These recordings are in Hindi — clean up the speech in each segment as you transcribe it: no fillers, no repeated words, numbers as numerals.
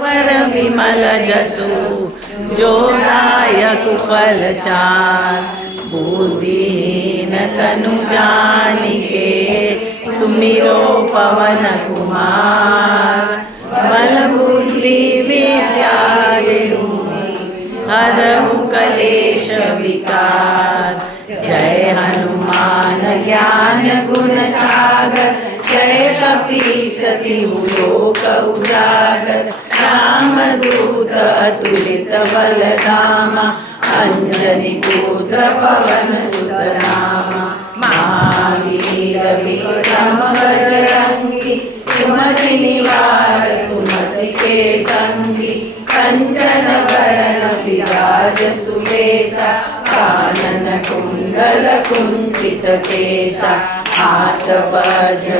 वर विमल जसु जो दायक फल चार। बुद्धिहीन तनु जानिके सुमिरो पवन कुमार। बल बुद्धि विद्या देहु हरहु कलेश विकार। जय हनुमान ज्ञान गुण सागर जय कपीस तिहु लोक उजागर। रामदूत अतुलित बल धामा अंजनी पुत्र पवन सुत नामा। महावीर विक्रम बजरंगी सुमति निवार सुमति के संगी। कंचन वरण विराज सुबेसा कानन कुंडल कुंचित केसा। हाथ वज्र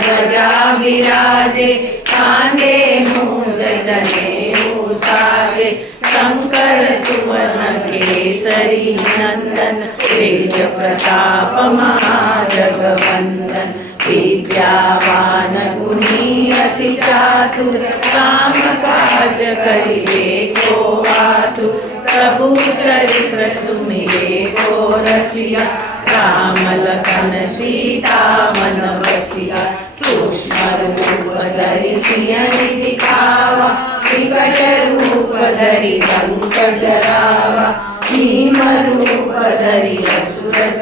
ध्वजा विराजे कांधे मूंज जनेऊ साजे। शंकर सुवन केसरी नंदन तेज प्रताप महाजगवंदन। विद्यावान गुणी अति चातुर काम काज करिबे को आतुर। प्रभु चरित्र सुमिरे को रसिया राम लखन सीता मन बसिया। सूक्ष्म रूप धरि सियहि दिखावा विकट रूप धरि लंक जरावा। भीम रूप धरि असुर